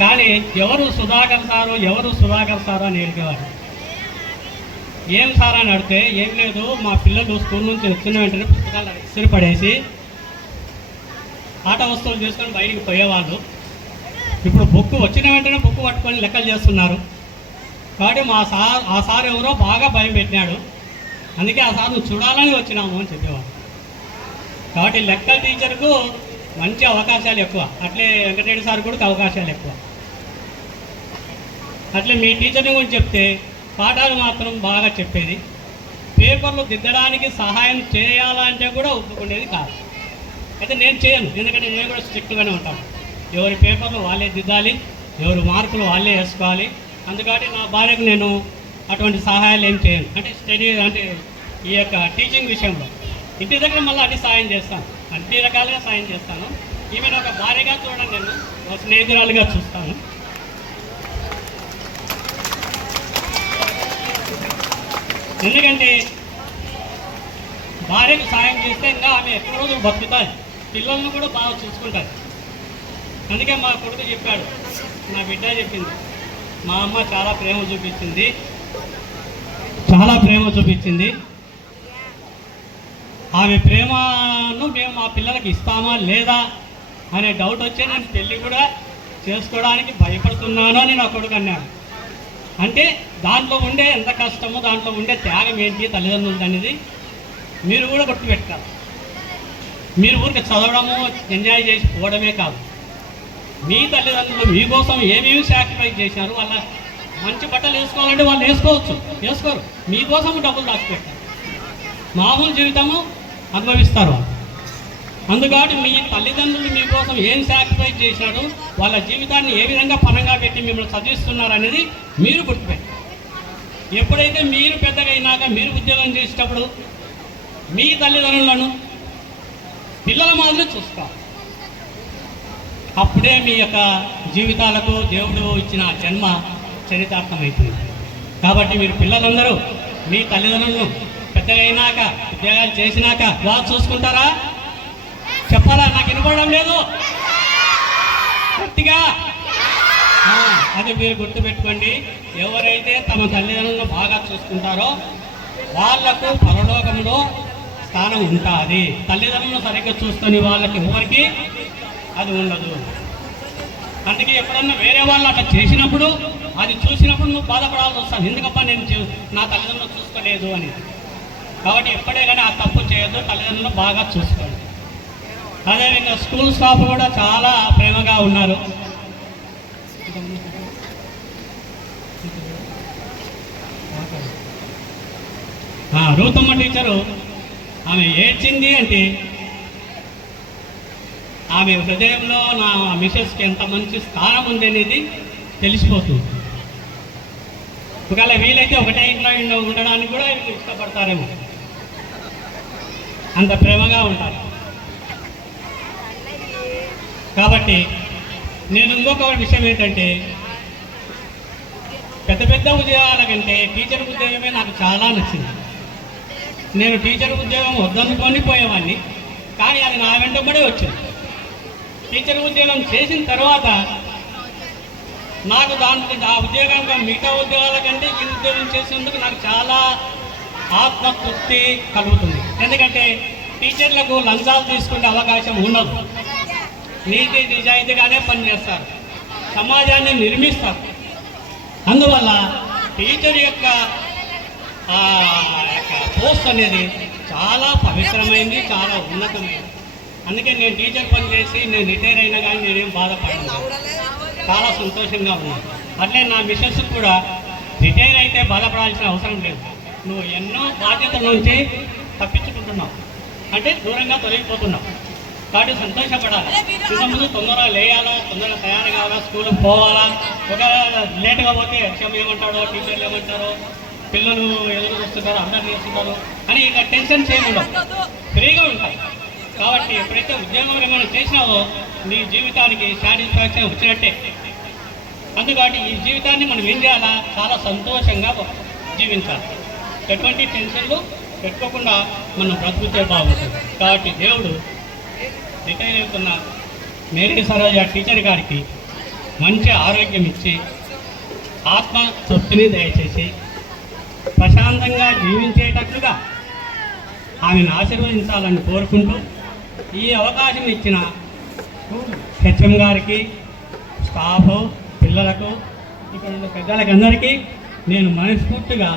కానీ ఎవరు సుధాకర్ సారు ఎవరు సుధాకర్ సారు అని అడిగేవారు ఏం సార్ అని అడిగితే ఏం లేదు మా పిల్లలు స్కూల్ నుంచి వచ్చిన వెంటనే పుస్తకాలు ఇసురు పడేసి ఆట వస్తువులు తీసుకొని బయటికి పోయేవాళ్ళు. ఇప్పుడు బుక్ వచ్చిన వెంటనే బుక్ పట్టుకొని లెక్కలు చేస్తున్నారు. కాబట్టి మా సార్ ఆ సార్ ఎవరో బాగా భయం పెట్టినాడు. అందుకే ఆ సార్ నువ్వు చూడాలని వచ్చినాము అని చెప్పేవాడు కాబట్టి లెక్కల టీచర్కు మంచి అవకాశాలు ఎక్కువ. అట్లే వెంకటరెడ్డి సార్ కూడా అవకాశాలు ఎక్కువ. అట్లే మీ టీచర్ని గురించి చెప్తే పాఠాలు మాత్రం బాగా చెప్పేది. పేపర్లు దిద్దడానికి సహాయం చేయాలంటే కూడా ఒప్పుకునేది కాదు. అయితే నేను చేయను. ఎందుకంటే నేను కూడా స్ట్రిక్ట్గానే ఉంటాను. ఎవరి పేపర్లు వాళ్ళే దిద్దాలి ఎవరి మార్కులు వాళ్ళే వేసుకోవాలి. అందుకని నా భార్యకు నేను అటువంటి సహాయాలు ఏం చేయను. అంటే స్టడీ అంటే ఈ యొక్క టీచింగ్ విషయంలో ఇంటి దగ్గర మళ్ళీ అన్ని సాయం చేస్తాను. అన్ని రకాలుగా సాయం చేస్తాను. ఈమెను ఒక భార్యగా చూడండి నేను ఒక స్నేహితురాలుగా చూస్తాను. ఎందుకంటే భార్యకు సాయం చేస్తే ఇంకా ఆమె ఎక్కువ రోజులు బతుకుతాయి. పిల్లలను కూడా బాగా చూసుకుంటారు. అందుకే మా కొడుకు చెప్పాడు. నా బిడ్డ చెప్పింది. మా అమ్మ చాలా ప్రేమ చూపించింది. చాలా ప్రేమ చూపించింది. ఆమె ప్రేమను మేము మా పిల్లలకి ఇస్తామా లేదా అనే డౌట్ వచ్చే నేను పెళ్ళి కూడా చేసుకోవడానికి భయపడుతున్నాను అని నా కొడుకు అన్నాడు. అంటే దాంట్లో ఉండే ఎంత కష్టమో దాంట్లో ఉండే త్యాగం ఏంటి తల్లిదండ్రులు అనేది మీరు కూడా గుర్తుపెట్టాలి మీరు ఊరికి చదవడము ఎంజాయ్ చేసి పోవడమే కాదు. మీ తల్లిదండ్రులు మీకోసం ఏమేమి సాక్రిఫైస్ చేశారు వాళ్ళ మంచి బట్టలు వేసుకోవాలంటే వాళ్ళు వేసుకోవచ్చు వేసుకోరు. మీకోసం డబ్బులు దాచిపెట్టారు. మామూలు జీవితము అనుభవిస్తారు వాళ్ళు. అందుకని మీ తల్లిదండ్రులు మీకోసం ఏం సాక్రిఫైస్ చేశారు వాళ్ళ జీవితాన్ని ఏ విధంగా పనంగా పెట్టి మిమ్మల్ని చదివిస్తున్నారు అనేది మీరు గుర్తుపెట్టారు ఎప్పుడైతే మీరు పెద్దగా అయినాక మీరు ఉద్యోగం చేసేటప్పుడు మీ తల్లిదండ్రులను పిల్లల మాదిరి చూస్తారు అప్పుడే మీ యొక్క జీవితాలకు దేవుడు ఇచ్చిన జన్మ చరితార్థమవుతుంది కాబట్టి మీరు పిల్లలందరూ మీ తల్లిదండ్రులను పెద్దగా అయినాక ఉద్యోగాలు చేసినాక బాగా చూసుకుంటారా? చెప్పాలా? నాకు వినపడడం లేదు. గట్టిగా. అది మీరు గుర్తుపెట్టుకోండి. ఎవరైతే తమ తల్లిదండ్రులను బాగా చూసుకుంటారో వాళ్ళకు పరలోకంలో స్థానం ఉంటుంది. తల్లిదండ్రులను సరిగ్గా చూసుకొని వాళ్ళకి ఎవరికి అది ఉండదు. అందుకే ఎప్పుడన్నా వేరే వాళ్ళు అట్లా చేసినప్పుడు అది చూసినప్పుడు నువ్వు బాధపడాల్సి వస్తాను ఎందుకప్ప నేను నా తల్లిదండ్రులు చూసుకోలేదు అని. కాబట్టి ఎప్పుడే కానీ ఆ తప్పు చేయొద్దు. తల్లిదండ్రులను బాగా చూసుకోండి. అదేవిధంగా స్కూల్ స్టాఫ్ కూడా చాలా ప్రేమగా ఉన్నారు. రూతమ్మ టీచరు ఆమె ఏడ్చింది అంటే ఆమె హృదయంలో నా మిసెస్కి ఎంత మంచి స్థానం ఉంది అనేది తెలిసిపోతుంది. ఒకవేళ వీలైతే ఒకటే ఇంట్లో ఉండడానికి కూడా వీళ్ళు ఇష్టపడతారేమో. అంత ప్రేమగా ఉంటారు. కాబట్టి నేను ఇంకొక విషయం ఏంటంటే పెద్ద పెద్ద ఉద్యోగాల కంటే టీచర్ ఉద్యోగమే నాకు చాలా నచ్చింది. నేను టీచర్ ఉద్యోగం వద్దనుకొని పోయేవాడిని కానీ అది నా వెంటబడే వచ్చింది. టీచర్ ఉద్యోగం చేసిన తర్వాత నాకు దాని ఆ ఉద్యోగంగా మిగతా ఉద్యోగాల కంటే ఈ ఉద్యోగం చేసేందుకు నాకు చాలా ఆత్మతృప్తి కలుగుతుంది. ఎందుకంటే టీచర్లకు లంచాలు తీసుకునే అవకాశం ఉండదు. నీతి నిజాయితీగానే పనిచేస్తారు. సమాజాన్ని నిర్మిస్తారు. అందువల్ల టీచర్ యొక్క పోస్ట్ అనేది చాలా పవిత్రమైంది చాలా ఉన్నతమైంది. అందుకే నేను టీచర్ పని చేసి నేను రిటైర్ అయినా కానీ నేనేం బాధపడను. చాలా సంతోషంగా ఉన్నాను. అట్లే నా మిషన్స్ కూడా రిటైర్ అయితే బాధపడాల్సిన అవసరం లేదు. నువ్వు ఎన్నో బాధ్యతల నుంచి తప్పించుకుంటున్నావు. అంటే దూరంగా తొలగిపోతున్నావు. కాబట్టి సంతోషపడాలి. ఇంతకుముందు తొందరగా లేయాలా తొందరగా తయారు కావాలా స్కూల్కి పోవాలా? ఒక లేట్గా పోతే ఎగ్జామ్ ఏమంటాడో టీచర్లు ఏమంటారో పిల్లలు ఎదురు వస్తున్నారు అందరు చేస్తున్నారు అని ఇక టెన్షన్ చేయకూడదు ఫ్రీగా ఉంటాయి కాబట్టి ఎప్పుడైతే ఉద్యోగం ఏమైనా చేసినావో నీ జీవితానికి సాటిస్ఫాక్షన్ వచ్చినట్టే. అందుకని ఈ జీవితాన్ని మనం ఏం చేయాలా? చాలా సంతోషంగా జీవించాలి. ఎటువంటి టెన్షన్లు పెట్టుకోకుండా మనం బ్రతుకుతే బాగుంటుంది. కాబట్టి దేవుడు రిటైర్ అవుతున్న మేరీ సరోజ టీచర్ గారికి మంచి ఆరోగ్యం ఇచ్చి ఆత్మ తృప్తిని దయచేసి ప్రశాంతంగా జీవించేటట్లుగా ఆమెను ఆశీర్వదించాలని కోరుకుంటూ ఈ అవకాశం ఇచ్చిన హెచ్ఎం గారికి స్టాఫ్ పిల్లలకు ఇక్కడ ఉన్న పెద్దలకి అందరికీ నేను మనస్ఫూర్తిగా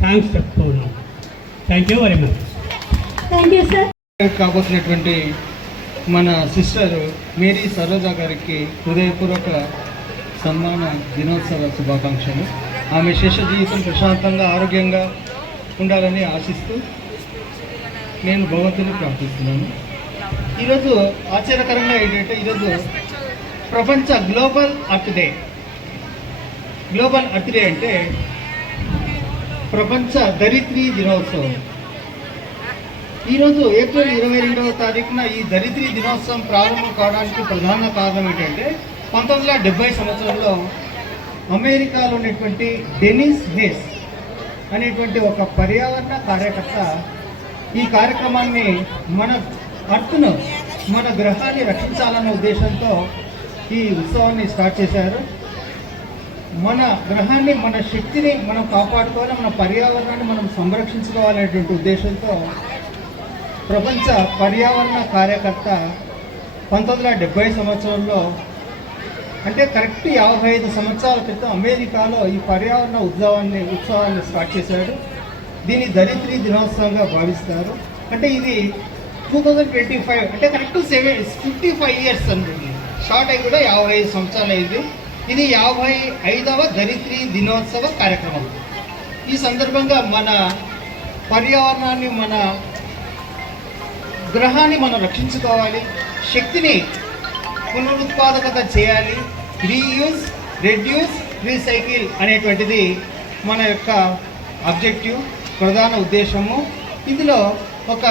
థ్యాంక్స్ చెప్తూ ఉన్నాను thank you very much thank you sir కాబోతున్నటువంటి మన సిస్టర్ మేరీ సరోజా గారికి హృదయపూర్వక సన్మాన దినోత్సవ శుభాకాంక్షలు. ఆమె శేష జీవితం ప్రశాంతంగా ఆరోగ్యంగా ఉండాలని ఆశిస్తూ నేను భగవంతుని ప్రార్థిస్తున్నాను. ఈరోజు ఆశ్చర్యకరంగా ఏంటంటే ఈరోజు ప్రపంచ global earth day. Global earth day అంటే ప్రపంచ దరిద్రీ దినోత్సవం. ఈరోజు ఏప్రిల్ ఇరవై రెండవ తారీఖున ఈ దరిద్రి దినోత్సవం ప్రారంభం కావడానికి ప్రధాన కారణం ఏంటంటే పంతొమ్మిది వందల డెబ్బై సంవత్సరంలో అమెరికాలో ఉన్నటువంటి డెనిస్ హేస్ అనేటువంటి ఒక పర్యావరణ కార్యకర్త ఈ కార్యక్రమాన్ని మన అర్త్ను మన గ్రహాన్ని రక్షించాలన్న ఉద్దేశంతో ఈ ఉత్సవాన్ని స్టార్ట్ చేశారు. మన గ్రహాన్ని మన శక్తిని మనం కాపాడుకోవాలి మన పర్యావరణాన్ని మనం సంరక్షించుకోవాలనేటువంటి ఉద్దేశంతో ప్రపంచ పర్యావరణ కార్యకర్త పంతొమ్మిది వందల సంవత్సరంలో అంటే కరెక్ట్ యాభై ఐదు సంవత్సరాల క్రితం అమెరికాలో ఈ పర్యావరణ ఉత్సవాన్ని ఉత్సవాన్ని స్టార్ట్ చేశాడు. దీన్ని దరిద్రి దినోత్సవంగా భావిస్తారు. అంటే ఇది టూ థౌజండ్ ట్వంటీ ఫైవ్ అంటే correct seven fifty five years అనుకుంది స్టార్ట్ అయ్యి కూడా యాభై ఐదు సంవత్సరాలు అయింది. ఇది యాభై ఐదవ దరిద్రి దినోత్సవ కార్యక్రమం. ఈ సందర్భంగా మన పర్యావరణాన్ని మన గ్రహాన్ని మనం రక్షించుకోవాలి శక్తిని పునరుత్పాదకత చేయాలి రీయూజ్ రెడ్యూస్ రీసైకిల్ అనేటువంటిది మన యొక్క అబ్జెక్టివ్ ప్రధాన ఉద్దేశము. ఇందులో ఒక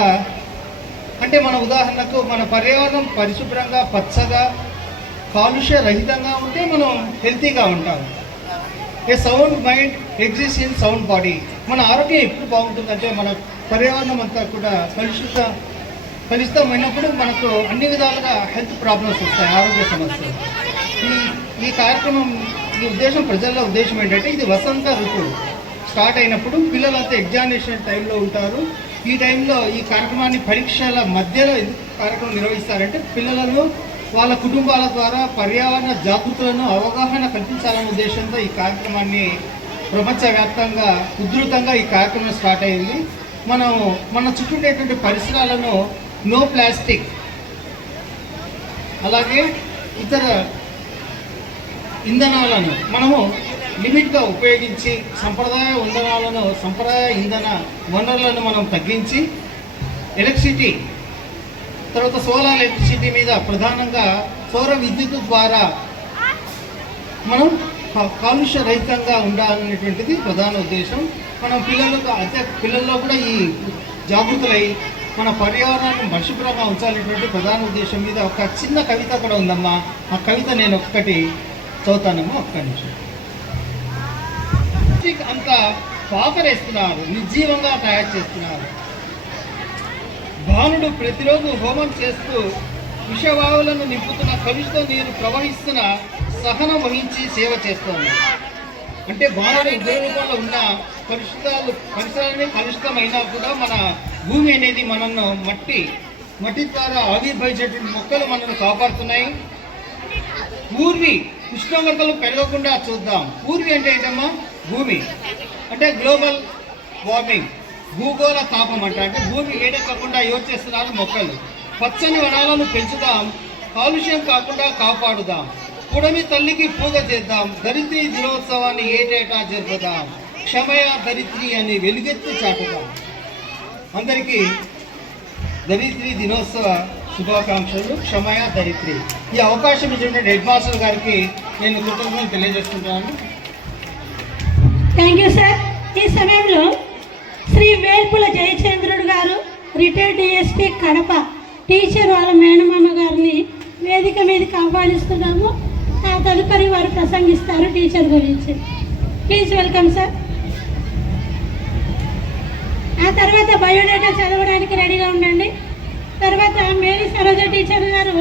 అంటే మన ఉదాహరణకు మన పర్యావరణం పరిశుభ్రంగా పచ్చగా కాలుష్య రహితంగా ఉంటే మనం హెల్తీగా ఉంటాం. A sound mind exist in sound body మన ఆరోగ్యం ఎప్పుడు బాగుంటుందంటే మన పర్యావరణం అంతా కూడా కలుషిత కలుషితమైనప్పుడు మనకు అన్ని విధాలుగా హెల్త్ ప్రాబ్లమ్స్ వస్తాయి ఆరోగ్య సమస్యలు. ఈ ఈ కార్యక్రమం ఈ ఉద్దేశం ప్రజల ఉద్దేశం ఏంటంటే ఇది వసంత ఋతువు. స్టార్ట్ అయినప్పుడు పిల్లలంతా ఎగ్జామినేషన్ టైంలో ఉంటారు. ఈ టైంలో ఈ కార్యక్రమాన్ని పరీక్షల మధ్యలో కార్యక్రమం నిర్వహిస్తారంటే పిల్లలను వాళ్ళ కుటుంబాల ద్వారా పర్యావరణ జాగృతులను అవగాహన కల్పించాలనే ఉద్దేశంతో ఈ కార్యక్రమాన్ని ప్రపంచవ్యాప్తంగా ఉధృతంగా ఈ కార్యక్రమం స్టార్ట్ అయింది. మనం మన చుట్టూ ఉండేటువంటి పరిసరాలను నో ప్లాస్టిక్ అలాగే ఇతర ఇంధనాలను మనము లిమిట్గా ఉపయోగించి సంప్రదాయ ఇంధనాలను సంప్రదాయ ఇంధన వనరులను మనం తగ్గించి ఎలక్ట్రిసిటీ తర్వాత సోలార్ ఎలక్ట్రిసిటీ మీద ప్రధానంగా సౌర విద్యుత్ ద్వారా మనం కాలుష్య రహితంగా ఉండాలనేటువంటిది ప్రధాన ఉద్దేశం. మనం పిల్లలకు అత్య పిల్లల్లో కూడా ఈ జాగృతులై మన పర్యావరణాన్ని పరిశుభ్రంగా ఉంచాలనేటువంటి ప్రధాన ఉద్దేశం మీద ఒక చిన్న కవిత కూడా ఉందమ్మా. ఆ కవిత నేను ఒక్కటి చదువుతానమ్మా ఒక్క నిమిషం. అంతా పాకరేస్తున్నారు నిర్జీవంగా తయారు చేస్తున్నారు. భానుడు ప్రతిరోజు హోమం చేస్తూ విషవాయువులను నింపుతున్న కలుషిత నీరు ప్రవహిస్తున్న సహనం వహించి సేవ చేస్తోంది. అంటే భానుడు ఉగ్ర రూపంలో ఉన్న కలుషితాలు పరిసరాన్ని కలుషితమైనా కూడా మన భూమి అనేది మనల్ని మట్టి మట్టి ద్వారా ఆవిర్భవించేటువంటి మొక్కలు మనల్ని కాపాడుతున్నాయి. పూర్వి ఉష్ణోగ్రతలు పెరగకుండా చూద్దాం. పూర్వి అంటే ఏంటమ్మా? భూమి. అంటే గ్లోబల్ వార్మింగ్ భూగోళ తాపం అంట. అంటే భూమి ఏడెక్కకుండా ఎవరు చేస్తున్నారు మొక్కలు. పచ్చని వనాలను పెంచుదాం. కాలుష్యం కాకుండా కాపాడుదాం. పుడమి తల్లికి పూజ చేద్దాం. దరిద్రి దినోత్సవాన్ని ఏటేటా జరుపుదాం? క్షమయ దరిద్రి అని వెలుగెత్తి చాటుదాం. అందరికీ దరిద్రి దినోత్సవ శుభాకాంక్షలు క్షమయ దరిద్రి. ఈ అవకాశం ఇచ్చినటువంటి హెడ్ మాస్టర్ గారికి నేను కృతజ్ఞతలు తెలియజేస్తున్నాను థ్యాంక్ యూ సార్ ఈ సమయంలో శ్రీ వేల్పుల జయచంద్రుడు గారు రిటైర్డ్ డిఎస్పీ కడప టీచర్ వాళ్ళ మేనమామ గారిని వేదిక మీదకి ఆహ్వానిస్తున్నాము. ఆ తదుపరి వారు ప్రసంగిస్తారు టీచర్ గురించి. ప్లీజ్ వెల్కమ్ సార్ ఆ తర్వాత బయోడేటా చదవడానికి రెడీగా ఉండండి. తర్వాత మేరీ సరోజ టీచర్ గారు